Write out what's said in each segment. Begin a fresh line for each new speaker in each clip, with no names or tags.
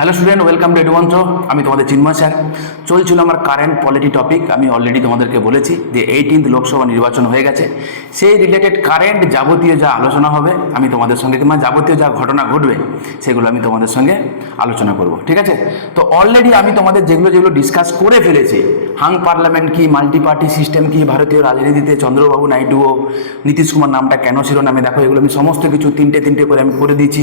Hello student welcome to Edumantra আমি তোমাদের Chinmoy sir. চলছিল আমার কারেন্ট পলিটি টপিক আমি অলরেডি তোমাদেরকে বলেছি যে এইটিন্থ লোকসভা নির্বাচন হয়ে গেছে। সেই রিলেটেড কারেন্ট যাবতীয় যা আলোচনা হবে, আমি তোমাদের সঙ্গে কিংবা যাবতীয় যা ঘটনা ঘটবে, সেগুলো আমি তোমাদের সঙ্গে আলোচনা করব, ঠিক আছে? তো অলরেডি আমি তোমাদের যেগুলো যেগুলো ডিসকাস করে ফেলেছি, হাং পার্লামেন্ট কি মাল্টি পার্টি সিস্টেম কি, ভারতীয় রাজনীতিতে চন্দ্রবাবু নাইডু ও নীতিশ কুমার নামটা কেন ছিল নামে দেখো, এগুলো আমি সমস্ত কিছু তিনটে তিনটে করে আমি করে দিয়েছি।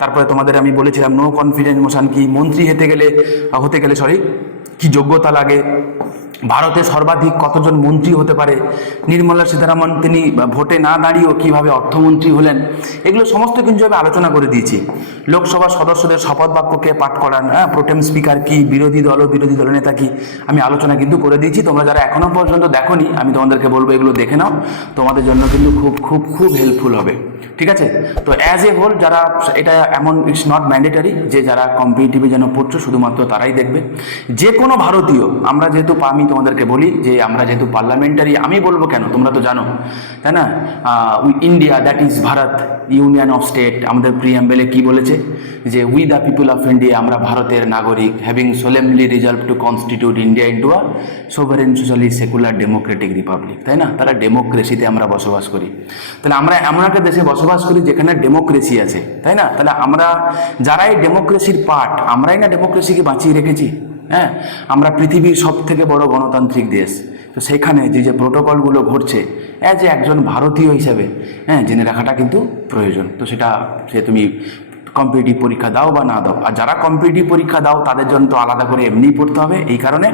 তারপরে তোমাদের আমি বলেছিলাম নো কনফিডেন্স মোশন কি মন্ত্রী হতে গেলে হতে গেলে সরি কি যোগ্যতা লাগে? ভারতে সর্বাধিক কতজন মন্ত্রী হতে পারে? নির্মলা সীতারামন, তিনি ভোটে না দাঁড়িয়েও কীভাবে অর্থমন্ত্রী হলেন? এগুলো সমস্ত কিন্তু আমি আলোচনা করে দিয়েছি। লোকসভা সদস্যদের শপথ বাক্যকে পাঠ করান হ্যাঁ প্রোটেম স্পিকার কি, বিরোধী দল ও বিরোধী দলনেতা কি, আমি আলোচনা কিন্তু করে দিয়েছি। তোমরা যারা এখনও পর্যন্ত দেখোনি, আমি তোমাদেরকে বলব এগুলো দেখে নাও। তোমাদের জন্য কিন্তু খুব খুব খুব হেল্পফুল হবে। ঠিক আছে? তো অ্যাজ এ হোল যারা, এটা এমন ইটস নট ম্যান্ডেটারি যে যারা কম্পিটিটিভে যেন পড়ছো, শুধুমাত্র তারাই দেখবে। যে কোনো ভারতীয়, আমরা যেহেতু আমি তোমাদেরকে বলি যে আমরা যেহেতু পার্লামেন্টারি আমি বলব কেন? তোমরা তো জানো, তাই না? India that is Bharat union of state আমাদের প্রিয়াম্বেলে কি বলেছে? যে we the people of India আমরা ভারতের নাগরিক having solemnly resolved to constitute India into a sovereign socialist secular democratic republic তাই না? তারা ডেমোক্রেসিতে আমরা বসবাস করি। তাহলে আমরা এমন একটা দেশে বসবাস করি যেখানে ডেমোক্রেসি আছে, তাই না? তাহলে আমরা যারাই ডেমোক্রেসির পার্ট আমরাই না ডেমোক্রেসিকে বাঁচিয়ে রেখেছি? হ্যাঁ? আমরা পৃথিবীর সব থেকে বড় গণতান্ত্রিক দেশ। তো সেখানে যে যে প্রোটোকলগুলো ঘটছে, অ্যাজ এ একজন ভারতীয় হিসাবে হ্যাঁ জেনে রাখাটা কিন্তু প্রয়োজন। তো সেটা সে তুমি কম্পিটিটিভ পরীক্ষা দাও বা না দাও। আর যারা কম্পিটিভ পরীক্ষা দাও, তাদের জন্য তো আলাদা করে এমনিই পড়তে হবে। এই কারণে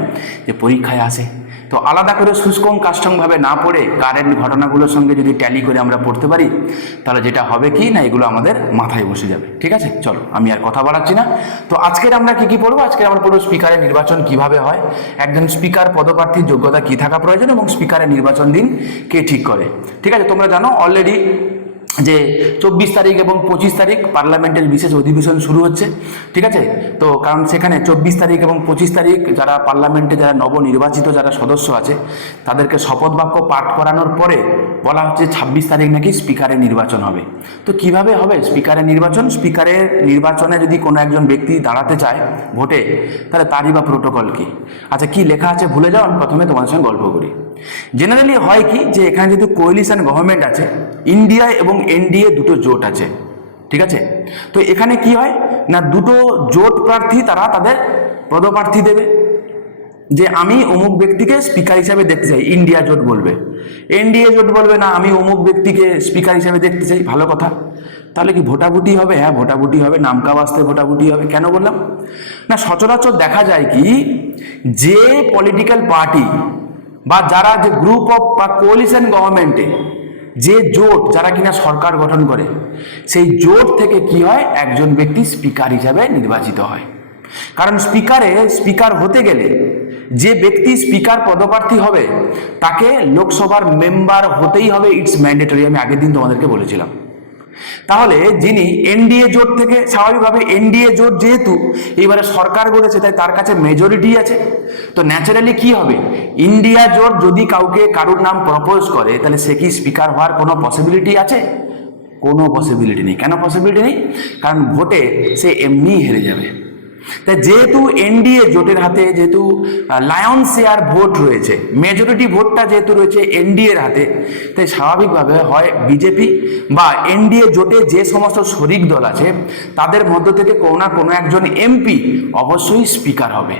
যে পরীক্ষায় আসে তো আলাদা করে শুষ্কম কাষ্টমভাবে না পড়ে কারেন্ট ঘটনাগুলোর সঙ্গে যদি ট্যালি করে আমরা পড়তে পারি, তাহলে যেটা হবে কি না, এগুলো আমাদের মাথায় বসে যাবে। ঠিক আছে? চলো, আমি আর কথা বাড়াচ্ছি না। তো আজকের আমরা কি কি পড়ব? আজকে আমরা পড়ব স্পিকারের নির্বাচন কীভাবে হয়, একজন স্পিকার পদপ্রার্থীর যোগ্যতা কি থাকা প্রয়োজন এবং স্পিকারের নির্বাচন দিন কে ঠিক করে। ঠিক আছে? তোমরা জানো অলরেডি যে চব্বিশ তারিখ এবং পঁচিশ তারিখ পার্লামেন্টের বিশেষ অধিবেশন শুরু হচ্ছে, ঠিক আছে? তো কারণ সেখানে চব্বিশ তারিখ এবং পঁচিশ তারিখ যারা পার্লামেন্টে যারা নবনির্বাচিত যারা সদস্য আছে, তাদেরকে শপথ বাক্য পাঠ করানোর পরে বলা হচ্ছে ছাব্বিশ তারিখ নাকি স্পিকারের নির্বাচন হবে। তো কীভাবে হবে স্পিকারের নির্বাচন? স্পিকারের নির্বাচনে যদি কোনো একজন ব্যক্তি দাঁড়াতে চায় ভোটে, তাহলে তারই বা প্রোটোকল কি? আচ্ছা কি লেখা আছে ভুলে যাও, আমি প্রথমে তোমাদের সঙ্গে গল্প করি। জেনারেলি হয় কি যে এখানে যেহেতু কোয়েলিশন গভর্নমেন্ট আছে ইন্ডিয়া এবং এনডিএ দুটো জোট আছে, ঠিক আছে? তো এখানে কি হয় না, দুটো জোট প্রার্থী তারা তাদের পদপ্রার্থী দেবে। যে আমি অমুক ব্যক্তিকে স্পিকার হিসাবে দেখতে চাই ইন্ডিয়া জোট বলবে। এনডিএ জোট বলবে, না, আমি অমুক ব্যক্তিকে স্পিকার হিসাবে দেখতে চাই, ভালো কথা। তাহলে কি ভোটাভুটি হবে? হ্যাঁ ভোটাভুটি হবে নামকা বাস্তে ভোটাভুটি হবে। কেন বললাম? না, সচরাচর দেখা যায় কি, যে পলিটিক্যাল পার্টি বা যারা যে গ্রুপ অফ বা কোয়ালিশন গভর্নমেন্টে যে জোট যারা কিনা সরকার গঠন করে, সেই জোট থেকে কি হয়? একজন ব্যক্তি স্পিকার হিসাবে নির্বাচিত হয়। কারণ স্পিকারে স্পিকার হতে গেলে যে ব্যক্তি স্পিকার পদপ্রার্থী হবে, তাকে লোকসভার মেম্বার হতেই হবে। ইটস ম্যান্ডেটরি আমি আগের দিন তোমাদেরকে বলেছিলাম। তাহলে যিনি এনডিএ জোট থেকে স্বাভাবিকভাবে এনডিএ জোট যেহেতু এবারে সরকার গড়েছে তাই তার কাছে মেজরিটি আছে। তো ন্যাচারালি কি হবে? ইন্ডিয়া জোট যদি কাউকে কারুর নাম প্রপোজ করে, তাহলে সে কি স্পিকার হওয়ার কোনো পসিবিলিটি আছে? কোনো পসিবিলিটি নেই। কেন পসিবিলিটি নেই? কারণ ভোটে সে এমনিই হেরে যাবে। তাই যেহেতু এনডিএ জোটের হাতে, যেহেতু লায়ন শেয়ার ভোট রয়েছে মেজরিটি ভোটটা যেহেতু রয়েছে এনডিএর হাতে, তাই স্বাভাবিকভাবে হয় বিজেপি বা এনডিএ জোটে যে সমস্ত শরিক দল আছে, তাদের মধ্য থেকে কোনো না কোনো একজন এমপি অবশ্যই স্পিকার হবে।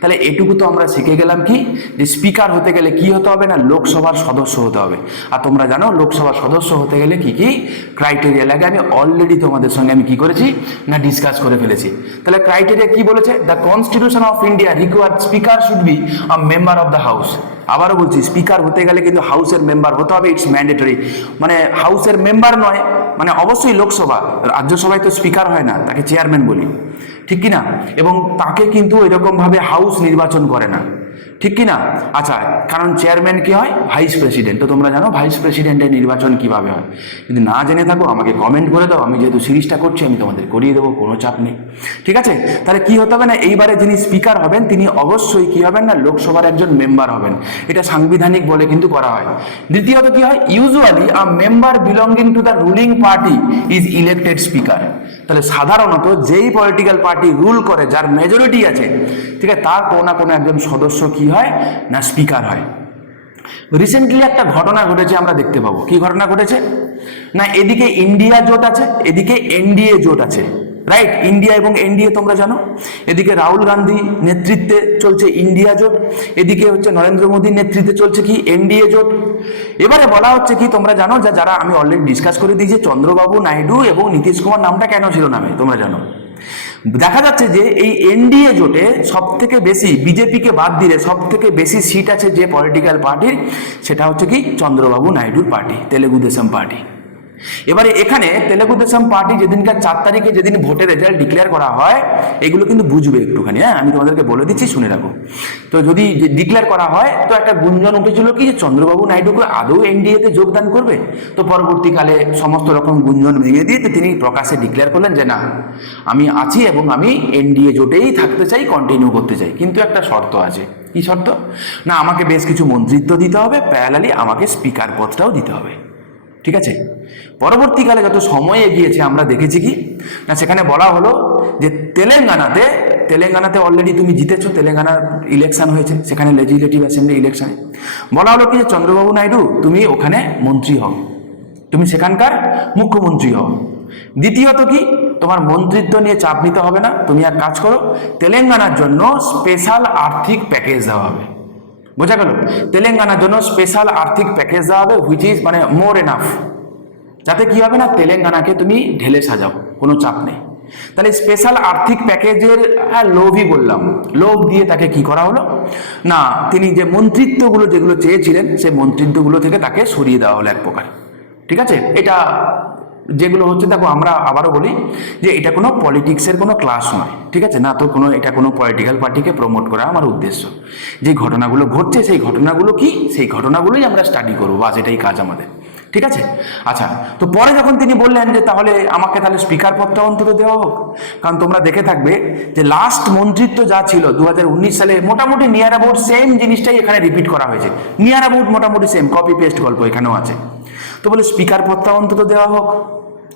তাহলে এটুকু তো আমরা শিখে গেলাম কি? যে স্পিকার হতে গেলে কি হতে হবে না? লোকসভার সদস্য হতে হবে। আর তোমরা জানো, লোকসভার সদস্য হতে গেলে কি কি? ক্রাইটেরিয়া লাগে। আমি অলরেডি তোমাদের সঙ্গে আমি কি করেছি? না ডিসকাস করে ফেলেছি। তাহলে ক্রাইটেরিয়া কি বলেছে? The constitution of India require speaker should be a member of the house আবারও বলছি স্পিকার হতে গেলে কিন্তু হাউসের মেম্বার হতে হবে। ইটস ম্যান্ডেটরি মানে হাউসের মেম্বার নয় মানে অবশ্যই লোকসভা, রাজ্যসভায় তো স্পিকার হয় না, তাকে চেয়ারম্যান বলি। ঠিক কিনা? এবং তাকে কিন্তু এরকমভাবে হাউস নির্বাচন করে না। ঠিক কি না আচ্ছা কারণ চেয়ারম্যান কি হয়? ভাইস প্রেসিডেন্ট তো তোমরা জানো ভাইস প্রেসিডেন্টের নির্বাচন কীভাবে হয়? যদি না জেনে থাকো, আমাকে কমেন্ট করে দাও। আমি যেহেতু সিরিজটা করছি, আমি তোমাদের করিয়ে দেবো, কোনো চাপ নেই। ঠিক আছে? তাহলে কি হতে হবে না? এইবারে যিনি স্পিকার হবেন, তিনি অবশ্যই কি হবেন না? লোকসভার একজন মেম্বার হবেন। এটা সাংবিধানিক বলে কিন্তু করা হয়। দ্বিতীয়ত কি হয়? Usually a member belonging to the ruling party is elected speaker তাহলে সাধারণত যেই পলিটিক্যাল পার্টি রুল করে, যার মেজরিটি আছে, ঠিক আছে, তার কোনো না কোনো একজন সদস্য কি হয় না স্পিকার হয়। রিসেন্টলি একটা ঘটনা ঘটেছে, আমরা দেখতে পাবো। কি ঘটনা ঘটেছে? না, এদিকে ইন্ডিয়া জোট আছে, এদিকে এনডিএ জোট আছে। রাইট ইন্ডিয়া এবং এনডিএ তোমরা জানো? এদিকে রাহুল গান্ধী নেতৃত্বে চলছে ইন্ডিয়া জোট, এদিকে হচ্ছে নরেন্দ্র মোদীর নেতৃত্বে চলছে কি এনডিএ জোট। এবারে বলা হচ্ছে কি, তোমরা জানো যে যারা আমি অলরেডি ডিসকাস করে দিয়েছি, চন্দ্রবাবু নাইডু এবং নীতিশ কুমার নামটা কেন ছিল নামে তোমরা জানো। দেখা যাচ্ছে যে এই এনডিএ জোটে সব থেকে বেশি বিজেপিকে বাদ দিলে সব থেকে বেশি সিট আছে যে পলিটিক্যাল পার্টির সেটা হচ্ছে কি চন্দ্রবাবু নাইডুর পার্টি, তেলেগু দেশম পার্টি। এবারে এখানে তেলেগু দেশম পার্টি যেদিনকার চার তারিখে যেদিন ভোটের রেজাল্ট ডিক্লেয়ার করা হয়, এগুলো কিন্তু বুঝবে একটুখানি হ্যাঁ? আমি তোমাদেরকে বলে দিচ্ছি, শুনে রাখো। তো যদি ডিক্লেয়ার করা হয়, তো একটা গুঞ্জন উঠেছিল কি, যে চন্দ্রবাবু নাইডুকে আদৌ এনডিএতে যোগদান করবে? তো পরবর্তীকালে সমস্ত রকম গুঞ্জন ভেঙে দিয়ে তিনি প্রকাশে ডিক্লেয়ার করলেন যে, না, আমি আছি এবং আমি এনডিএ জোটেই থাকতে চাই কন্টিনিউ করতে চাই। কিন্তু একটা শর্ত আছে। কি শর্ত? না, আমাকে বেশ কিছু মন্ত্রিত্ব দিতে হবে প্যারালালি আমাকে স্পিকার পদটাও দিতে হবে। ঠিক আছে? পরবর্তীকালে যত সময় এগিয়েছে, আমরা দেখেছি কি? না, সেখানে বলা হলো যে তেলেঙ্গানাতে তেলেঙ্গানাতে অলরেডি তুমি জিতেছো তেলেঙ্গানার ইলেকশন হয়েছে, সেখানে লেজিসলেটিভ অ্যাসেম্বলি ইলেকশনে বলা হলো কি যে চন্দ্রবাবু নাইডু, তুমি ওখানে মন্ত্রী হও। তুমি সেখানকার মুখ্যমন্ত্রী হও। দ্বিতীয়ত কি? তোমার মন্ত্রিত্ব নিয়ে চাপ নিতে হবে না। তুমি এক কাজ করো, তেলেঙ্গানার জন্য স্পেশাল আর্থিক প্যাকেজ দেওয়া হবে। বোঝা গেল? তেলেঙ্গানার জন্য স্পেশাল আর্থিক প্যাকেজ দেওয়া হবে হুইচ ইজ মানে মোর এনাফ যাতে কি হবে না, তেলেঙ্গানাকে তুমি ঢেলে সাজাও, কোনো চাপ নেই। তাহলে স্পেশাল আর্থিক প্যাকেজের হ্যাঁ লোভই বললাম। লোভ দিয়ে তাকে কি করা হলো? না, তিনি যে মন্ত্রিত্বগুলো যেগুলো চেয়েছিলেন, সেই মন্ত্রিত্বগুলো থেকে তাকে সরিয়ে দেওয়া হলো এক প্রকার। ঠিক আছে? এটা যেগুলো হচ্ছে, দেখো আমরা আবারও বলি যে এটা কোনো পলিটিক্সের কোনো ক্লাস নয়, ঠিক আছে? না তো কোনো, এটা কোনো পলিটিক্যাল পার্টিকে প্রমোট করা আমার উদ্দেশ্য। যে ঘটনাগুলো ঘটছে, সেই ঘটনাগুলো কি? সেই ঘটনাগুলোই আমরা স্টাডি করব, বা এটাই কাজ আমাদের, ঠিক আছে? আচ্ছা তো পরে যখন তিনি বললেন যে তাহলে আমাকে তাহলে স্পিকার পদটা অন্তত দেওয়া হোক, কারণ তোমরা দেখে থাকবে যে লাস্ট মন্ত্রিত্ব যা ছিল দু হাজার উনিশ সালে, মোটামুটি নিয়ার অ্যাবাউট সেম জিনিসটাই এখানে রিপিট করা হয়েছে। নিয়ার অ্যাবাউট মোটামুটি সেম কপি পেস্ট গল্প এখানেও আছে। তো বলে স্পিকার পদটা অন্তত দেওয়া হোক।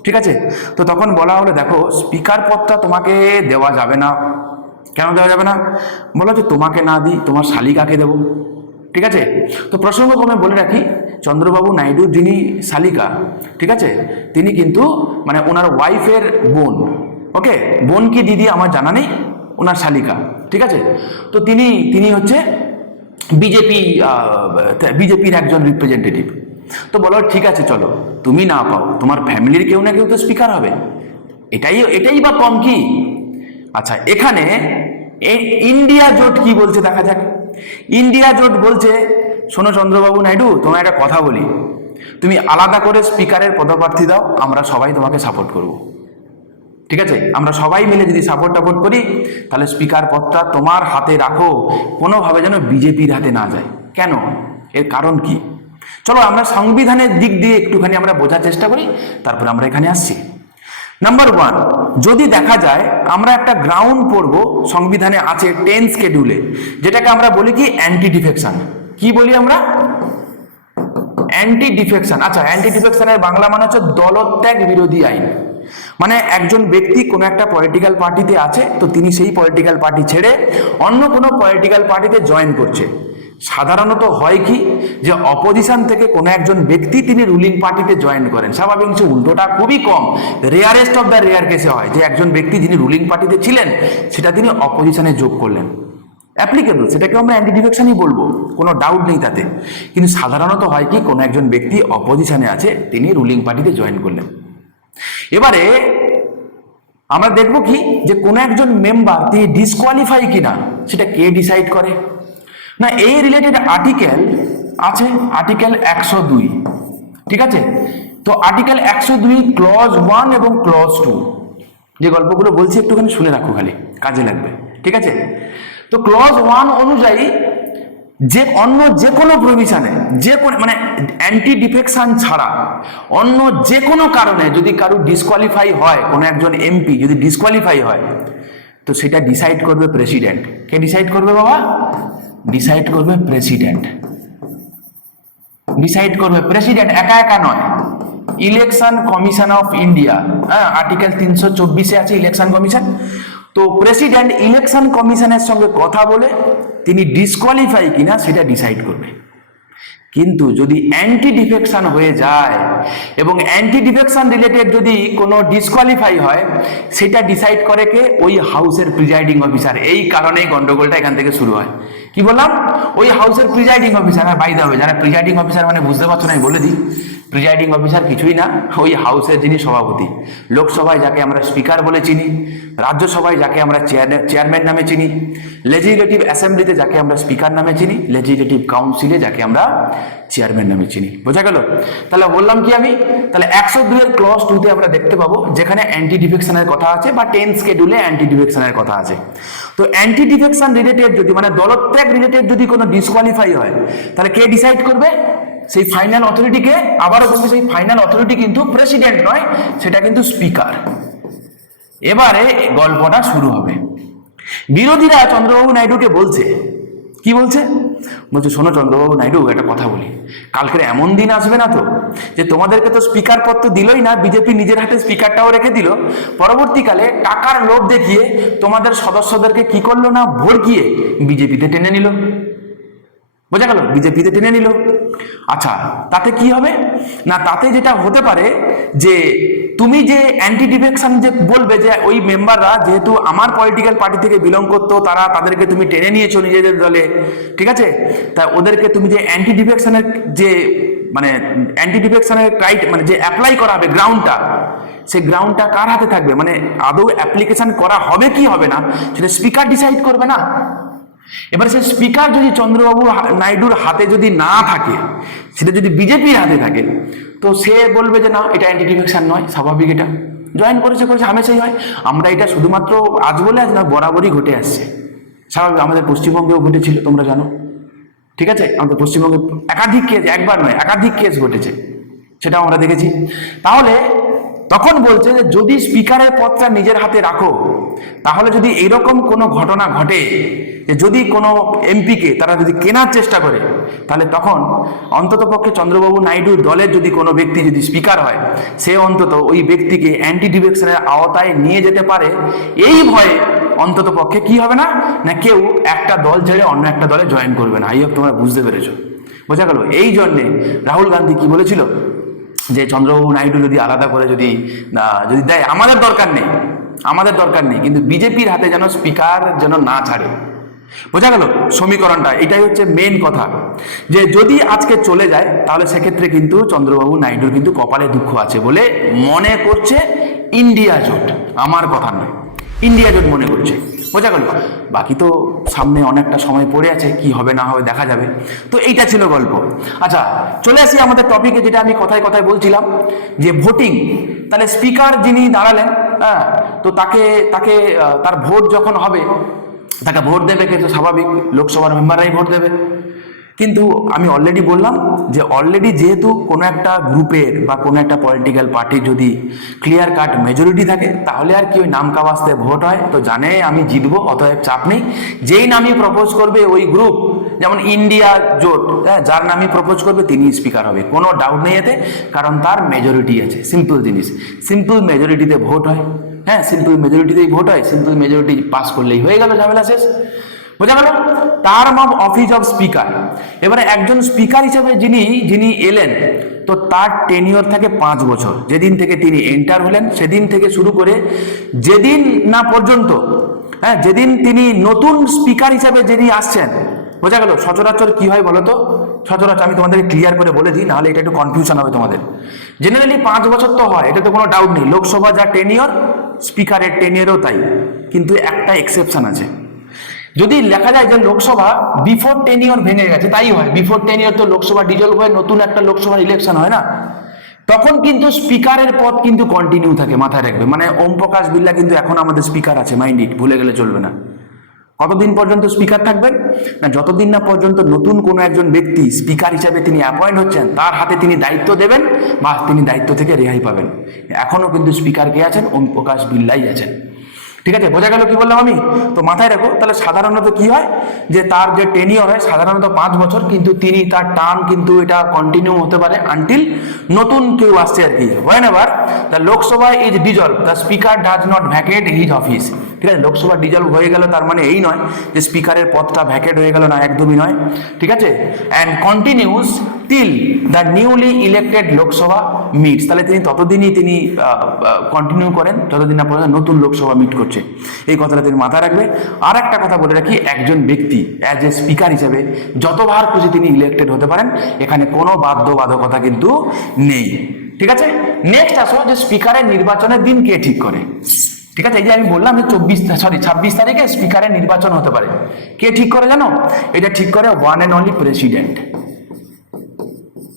ঠিক আছে? তো তখন বলা হলো, দেখো স্পিকার পদটা তোমাকে দেওয়া যাবে না। কেন দেওয়া যাবে না? বলো যে, তোমাকে না দিই, তোমার শালিকাকে দেবো? ঠিক আছে? তো প্রসঙ্গক্রমে বলে রাখি, চন্দ্রবাবু নাইডুর যিনি শালিকা, ঠিক আছে? তিনি কিন্তু মানে ওনার ওয়াইফের বোন ওকে বোন কি দিদি আমার জানা নেই, ওনার শালিকা, ঠিক আছে? তো তিনি তিনি হচ্ছে বিজেপি বিজেপির একজন রিপ্রেজেন্টেটিভ তো বলো, ঠিক আছে, চলো। তুমি না পাও, তোমার ফ্যামিলির কেউ না কেউ তো স্পিকার হবে। এটাই এটাই বা কম কি? আচ্ছা এখানে ইন্ডিয়া জোট কি বলছে, দেখা যাক। ইন্ডিয়া জোট বলছে, শোনো চন্দ্রবাবু নাইডু তোমার একটা কথা বলি। তুমি আলাদা করে স্পিকারের পদপ্রার্থী দাও, আমরা সবাই তোমাকে সাপোর্ট করব। ঠিক আছে? আমরা সবাই মিলে যদি সাপোর্ট টাপোর্ট করি, তাহলে স্পিকার পদটা তোমার হাতে রাখো। কোনোভাবে যেন বিজেপির হাতে না যায়। কেন? এর কারণ কি? চলো আমরা সংবিধানের দিক দিয়ে একটুখানি আমরা বোঝার চেষ্টা করি, তারপর আমরা এখানে আসছি। নাম্বার ওয়ান যদি দেখা যায় আমরা একটা গ্রাউন্ড পড়ব, সংবিধানে আছে টেন স্কেডিউলে যেটাকে আমরা বলি কি অ্যান্টি ডিফেকশন কি বলি আমরা? অ্যান্টি ডিফেকশন আচ্ছা অ্যান্টি ডিফেকশনের বাংলা মানে হচ্ছে দলত্যাগ বিরোধী আইন। মানে একজন ব্যক্তি কোনো একটা পলিটিক্যাল পার্টিতে আছে, তো তিনি সেই পলিটিক্যাল পার্টি ছেড়ে অন্য কোনো পলিটিক্যাল পার্টিতে জয়েন করছে। সাধারণত হয় কি যে অপোজিশন থেকে কোনো একজন ব্যক্তি তিনি রুলিং পার্টিতে জয়েন করেন। স্বাভাবিক উল্টোটা খুবই কম। রেয়ারেস্ট অফ দ্য রেয়ার কেসে হয় যে একজন ব্যক্তি যিনি রুলিং পার্টিতে ছিলেন, সেটা তিনি অপোজিশনে যোগ করলেন। অ্যাপ্লিকেবল সেটাকে আমরা অ্যান্টি ডিফেকশনই বলব। কোনো ডাউট নেই তাতে। কিন্তু সাধারণত হয় কি, কোনো একজন ব্যক্তি অপোজিশনে আছে, তিনি রুলিং পার্টিতে জয়েন করলেন। এবারে আমরা দেখব কি যে কোনো একজন মেম্বার তিনি ডিসকোয়ালিফাই কিনা, সেটা কে ডিসাইড করে? না, এই রিলেটেড আর্টিকেল আছে আর্টিকেল একশো দুই, ঠিক আছে? তো আর্টিকেল একশো দুই ক্লজ ওয়ান এবং ক্লজ টু যে গল্পগুলো বলছি একটুখানি শুনে রাখো খালি, কাজে লাগবে, ঠিক আছে? তো ক্লজ ওয়ান অনুযায়ী যে অন্য যে কোনো প্রভিশনে যে কোনো মানে অ্যান্টি ডিফেকশন ছাড়া, অন্য যে কোনো কারণে যদি কারও ডিসকোয়ালিফাই হয়, কোনো একজন এমপি যদি ডিসকোয়ালিফাই হয়, তো সেটা ডিসাইড করবে প্রেসিডেন্ট কে ডিসাইড করবে বাবা? ডিসাইড করবে প্রেসিডেন্ট ডিসাইড করবে প্রেসিডেন্ট একা একা নয়। ইলেকশন কমিশন অফ ইন্ডিয়া হ্যাঁ আর্টিকেল তিনশো চব্বিশে আছে ইলেকশন কমিশন তো প্রেসিডেন্ট ইলেকশন কমিশনের সঙ্গে কথা বলে তিনি ডিসকোয়ালিফাই কিনা সেটা ডিসাইড করবে। কিন্তু যদি অ্যান্টি ডিফেকশন হয়ে যায় এবং অ্যান্টি ডিফেকশন রিলেটেড যদি কোনো ডিসকোয়ালিফাই হয়, সেটা ডিসাইড করে কে? ওই হাউসের প্রিজাইডিং অফিসার এই কারণেই গন্ডগোলটা এখান থেকে শুরু হয়। কি বললাম? ওই হাউসের প্রিজাইডিং অফিসার আর বাইদা হবে যারা প্রিজাইডিং অফিসার মানে বুঝতে পারছ না বলে দিই। প্রিজাইডিং অফিসার কিছুই না, ওই হাউসের যিনি সভাপতি। লোকসভায় যাকে আমরা স্পিকার বলে চিনি, রাজ্যসভায় যাকে আমরা চেয়ারম্যান নামে চিনি লেজিসলেটিভ অ্যাসেম্বলিতে যাকে আমরা স্পিকার নামে চিনি লেজিসলেটিভ কাউন্সিলে যাকে আমরা চেয়ারম্যান নামে চিনি। বোঝা গেল? তাহলে বললাম কি আমি? তাহলে একশো দুইয়ের ক্লস টুতে আমরা দেখতে পাবো, যেখানে অ্যান্টি ডিফেকশনের কথা আছে বা টেন স্কেডুলে অ্যান্টি ডিফেকশনের কথা আছে। তো অ্যান্টি ডিফেকশন রিলেটেড যদি মানে দলত্যাগ রিলেটেড যদি কোনো ডিসকোয়ালিফাই হয়, তাহলে কে ডিসাইড করবে? সেই ফাইনাল অথরিটিকে আবারও বলছি, সেই ফাইনাল অথরিটি কিন্তু প্রেসিডেন্ট নয়, সেটা কিন্তু স্পিকার এবারে গল্পটা শুরু হবে। বিরোধীরা চন্দ্রবাবু নাইডুকে বলছে, কি বলছে? বলছে, শোনো চন্দ্রবাবু নাইডু, একটা কথা বলি। কালকের এমন দিন আসবে না তো, যে তোমাদেরকে তো স্পিকার পদ তো দিলই না, বিজেপি নিজের হাতে স্পিকারটাও রেখে দিল। পরবর্তীকালে টাকার লোভ দেখিয়ে তোমাদের সদস্যদেরকে কি করল না, ভোট গিয়ে বিজেপিতে টেনে নিল। বোঝা গেল? বিজেপিতে টেনে নিল। আচ্ছা তাতে কি হবে? না, তাতে যেটা হতে পারে যে তুমি যে অ্যান্টি ডিফেকশন যে বলবে যে ওই মেম্বাররা যেহেতু আমার পলিটিক্যাল পার্টি থেকে বিলং করতো, তারা তাদেরকে তুমি টেনে নিয়েছো নিজেদের দলে, ঠিক আছে? তা ওদেরকে তুমি যে অ্যান্টি ডিফেকশনের যে মানে অ্যান্টি ডিফেকশনের ক্রাইট মানে যে অ্যাপ্লাই করা হবে গ্রাউন্ডটা সেই গ্রাউন্ডটা কার হাতে থাকবে? মানে আদৌ অ্যাপ্লিকেশন করা হবে কি হবে না? সেটা স্পিকার ডিসাইড করবে না? এবার সে স্পিকার যদি চন্দ্রবাবু নাইডুর হাতে যদি না থাকে, সেটা যদি বিজেপির হাতে থাকে, তো সে বলবে যে না, এটা অ্যান্টি ডিফেকশন নয়, স্বাভাবিক এটা। জয়েন করেছে করেছে হামেশাই হয় আমরা এটা শুধুমাত্র আজ বলে আজ না, বরাবরই ঘটে আসছে। স্বাভাবিক, আমাদের পশ্চিমবঙ্গেও ঘটেছিল, তোমরা জানো। ঠিক আছে? আমাদের পশ্চিমবঙ্গে একাধিক কেস একবার নয়, একাধিক কেস ঘটেছে। সেটা আমরা দেখেছি। তাহলে তখন বলছে যে, যদি স্পিকারের পদটা নিজের হাতে রাখো, তাহলে যদি এরকম কোনো ঘটনা ঘটে, যে যদি কোনো এমপিকে তারা যদি কেনার চেষ্টা করে, তাহলে তখন অন্তত পক্ষে চন্দ্রবাবু নাইডুর দলের যদি কোনো ব্যক্তি যদি স্পিকার হয়, সে অন্তত ওই ব্যক্তিকে অ্যান্টি ডিফেকশনের আওতায় নিয়ে যেতে পারে। এই ভয়ে অন্তত পক্ষে কি হবে না? না কেউ একটা দল ছেড়ে অন্য একটা দলে জয়েন করবে না। আই হোক তোমরা বুঝতে পেরেছ। বোঝা গেল? এই জন্যে রাহুল গান্ধী কি বলেছিল? যে চন্দ্রবাবু নাইডু যদি আলাদা করে যদি যদি দেয়, আমাদের দরকার নেই। আমাদের দরকার নেই। কিন্তু বিজেপির হাতে যেন স্পিকার যেন না ছাড়ে। বোঝা গেল সমীকরণটা? এটাই হচ্ছে মেন কথা। যে যদি আজকে চলে যায়, তাহলে সেক্ষেত্রে কিন্তু চন্দ্রবাবু নাইডুর কিন্তু কপালে দুঃখ আছে বলে মনে করছে ইন্ডিয়া জোট। আমার কথা নয়। ইন্ডিয়া জোট মনে করছে। বোঝা গেল বাকি তো সামনে অনেকটা সময় পড়ে আছে, কি হবে না হবে দেখা যাবে। তো এইটা ছিল গল্প। আচ্ছা চলে আসি আমাদের টপিকে যেটা আমি কথায় কথায় বলছিলাম, যে ভোটিং তাহলে স্পিকার যিনি দাঁড়ালেন হ্যাঁ তো তাকে তাকে তার ভোট যখন হবে, তাকে ভোট দেবে কিন্তু স্বাভাবিক, লোকসভার মেম্বাররাই ভোট দেবে। কিন্তু আমি অলরেডি বললাম যে অলরেডি যেহেতু কোনো একটা গ্রুপের বা কোনো একটা পলিটিক্যাল পার্টির যদি ক্লিয়ার কাট মেজরিটি থাকে, তাহলে আর কি ওই নাম কাওয়াস্তে ভোট হয়? তো জানে আমি জিতবো, অতএব চাপ নেই। যেই নামই প্রপোজ করবে ওই গ্রুপ যেমন ইন্ডিয়া জোট হ্যাঁ যার নামই প্রপোজ করবে তিনি স্পিকার হবে। কোনো ডাউট নেই এতে, কারণ তার মেজরিটি আছে। সিম্পল জিনিস। সিম্পল মেজরিটিতে ভোট হয়। হ্যাঁ সিম্পল মেজরিটিতেই ভোট হয়। সিম্পল মেজরিটি পাস করলেই হয়ে গেল ঝামেলা শেষ। বোঝা গেল? Term of office of speaker এবারে একজন স্পিকার হিসেবে যিনি যিনি এলেন, তো তার টেনিওর থাকে পাঁচ বছর। যেদিন থেকে তিনি এন্টার হলেন, সেদিন থেকে শুরু করে যেদিন না পর্যন্ত হ্যাঁ যেদিন তিনি নতুন স্পিকার হিসেবে যিনি আসছেন, বোঝা গেল? সচরাচর কি হয় বলো তো? সচরাচর আমি তোমাদেরকে ক্লিয়ার করে বলে দিই, নাহলে এটা একটু কনফিউশন হবে তোমাদের। জেনারেলি পাঁচ বছর তো হয় এটা তো কোনো ডাউট নেই। লোকসভা যা টেনিয়র স্পিকারের টেনিয়রও তাই। কিন্তু একটা এক্সেপশন আছে। যদি লেখা যায় যে লোকসভা বিফোর টেন ইয়ার ভেঙে গেছে, তাই হয়। বিফোর টেন ইয়ার তো লোকসভা ডিজলভ হয়ে নতুন একটা লোকসভার ইলেকশন হয় না? তখন কিন্তু স্পিকারের পদ কিন্তু কন্টিনিউ থাকে, মাথায় রাখবে। মানে ওম প্রকাশ বিল্লা কিন্তু এখন আমাদের স্পিকার আছে মাইন্ড ইট ভুলে গেলে চলবে না। কতদিন পর্যন্ত স্পিকার থাকবেন না, যতদিন না পর্যন্ত নতুন কোনো একজন ব্যক্তি স্পিকার হিসাবে তিনি অ্যাপয়েন্ট হচ্ছেন, তার হাতে তিনি দায়িত্ব দেবেন বা তিনি দায়িত্ব থেকে রেহাই পাবেন। এখনও কিন্তু স্পিকার কে আছেন ওম প্রকাশ বিল্লাই আছেন। ঠিক আছে, বোঝা গেল কি বললাম আমি? তো মাথায় রাখো, তাহলে সাধারণত কি হয়? যে তার যে টেনিয়র হয়, সাধারণত পাঁচ বছর, কিন্তু তিনি তার টার্ম কিন্তু এটা কন্টিনিউ হতে পারে আনটিল নতুন কেউ আসছে আর কি। হয় না the Lok Sabha is dissolve the speaker does not vacate his office ঠিক আছে লোকসভা ডিজলভ হয়ে গেল, তার মানে এই নয় যে স্পিকারের পদটা ভ্যাকেট হয়ে গেল না, একদমই নয়। ঠিক আছে? And continues till the newly elected Lok Sabha meets তাহলে তিনি ততদিনই তিনি কন্টিনিউ করেন, যতদিন না পর্যন্ত নতুন লোকসভা মিট করছে। এই কথাটা তিনি মাথায় রাখবে। আর একটা কথা বলে রাখি, একজন ব্যক্তি অ্যাজ এ স্পিকার হিসেবে যতবার খুশি তিনি ইলেক্টেড হতে পারেন, এখানে কোনো বাধ্যবাধকতা কিন্তু নেই। ঠিক আছে? নেক্সট আসো, যে স্পিকারের নির্বাচনের দিন কে ঠিক করে। ঠিক আছে? এই যে আমি বললাম যে চব্বিশ সরি ছাব্বিশ তারিখে স্পিকারের নির্বাচন হতে পারে। কে ঠিক করে জানো? এটা ঠিক করে ওয়ান অ্যান্ড অনলি প্রেসিডেন্ট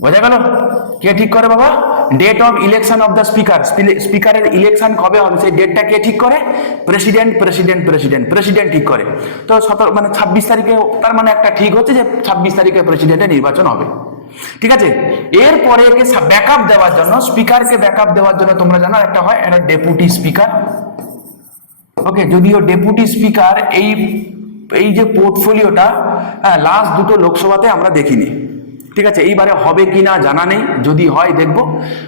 বোঝা গেল? কে ঠিক করে বাবা? Date of election of the speaker স্পিকারের ইলেকশন কবে হবে? সেই ডেটটা কে ঠিক করে? প্রেসিডেন্ট প্রেসিডেন্ট প্রেসিডেন্ট প্রেসিডেন্ট ঠিক করে। তো সতেরো মানে ছাব্বিশ তারিখে, তার মানে একটা ঠিক হচ্ছে যে ছাব্বিশ তারিখে প্রেসিডেন্টের নির্বাচন হবে। ঠিক আছে? এরপরে একে ব্যাকআপ দেওয়ার জন্য স্পিকারকে ব্যাকআপ দেওয়ার জন্য তোমরা জানো একটা হয়, একটা ডেপুটি স্পিকার ওকে, যদিও ডেপুটি স্পিকার এই এই যে পোর্টফোলিওটা হ্যাঁ লাস্ট দুটো লোকসভাতে আমরা দেখিনি। ঠিক আছে, এইবারে হবে কি না জানা নেই, যদি হয় দেখব।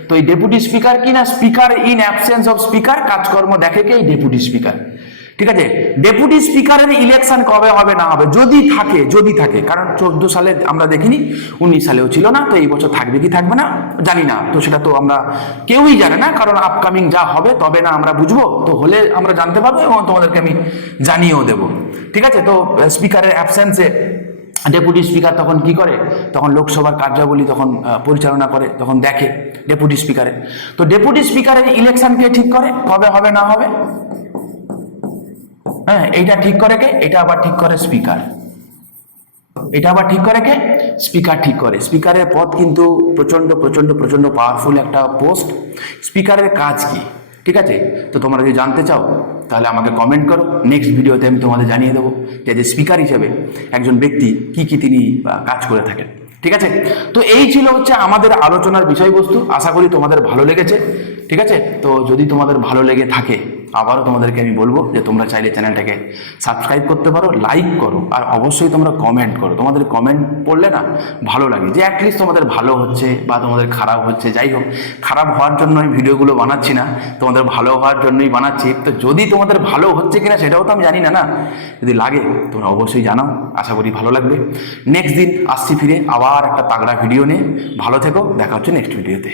তো এই ডেপুটি স্পিকার কি না speaker in absence of speaker কাজকর্ম দেখে কে এই ডেপুটি স্পিকার ঠিক আছে ডেপুটি স্পিকারের ইলেকশন কবে হবে না হবে, যদি থাকে যদি থাকে, কারণ চোদ্দ সালে আমরা দেখিনি, উনিশ সালেও ছিল না, তো এই বছর থাকবে কি থাকবে না, জানি না, তো সেটা তো আমরা কেউই জানে না, কারণ আপকামিং যা হবে তবে না আমরা বুঝব, তো হলে আমরা জানতে পারব এবং তোমাদেরকে আমি জানিয়েও দেব। ঠিক আছে, তো স্পিকারের অ্যাবসেন্সে ডেপুটি স্পিকার তখন কি করে? তখন লোকসভার কার্যাবলী তখন পরিচালনা করে, তখন দেখে ডেপুটি স্পিকারে তো ডেপুটি স্পিকারের ইলেকশনকে ঠিক করে? কবে হবে, না হবে? হ্যাঁ এইটা ঠিক করে কে? এটা আবার ঠিক করে স্পিকার এটা আবার ঠিক করে কে? স্পিকার ঠিক করে। স্পিকারের পদ কিন্তু প্রচণ্ড প্রচণ্ড প্রচণ্ড পাওয়ারফুল একটা পোস্ট স্পিকারের কাজ কি? ঠিক আছে? তো তোমরা যদি জানতে চাও তাহলে আমাকে কমেন্ট করো। নেক্সট ভিডিওতে আমি তোমাদের জানিয়ে দেবো যে যে স্পিকার হিসেবে একজন ব্যক্তি কি কি তিনি কাজ করে থাকেন। ঠিক আছে? তো এই ছিল হচ্ছে আমাদের আলোচনার বিষয়বস্তু। আশা করি তোমাদের ভালো লেগেছে। ঠিক আছে? তো যদি তোমাদের ভালো লেগে থাকে আবারও তোমাদেরকে আমি বলব যে তোমরা চাইলে চ্যানেলটাকে সাবস্ক্রাইব করতে পারো লাইক করো, আর অবশ্যই তোমরা কমেন্ট করো। তোমাদের কমেন্ট পড়লে না ভালো লাগে যে অ্যাটলিস্ট তোমাদের ভালো হচ্ছে বা তোমাদের খারাপ হচ্ছে। যাই হোক, খারাপ হওয়ার জন্য আমি ভিডিওগুলো বানাচ্ছি না, তোমাদের ভালো হওয়ার জন্যই বানাচ্ছি। তো যদি তোমাদের ভালো হচ্ছে কিনা সেটাও তো আমি জানি না না? যদি লাগে, তোমরা অবশ্যই জানাও, আশা করি ভালো লাগবে। নেক্সট দিন আসছি ফিরে আবার একটা তাগড়া ভিডিও নিয়ে। ভালো থেকো, দেখা হচ্ছে নেক্সট ভিডিওতে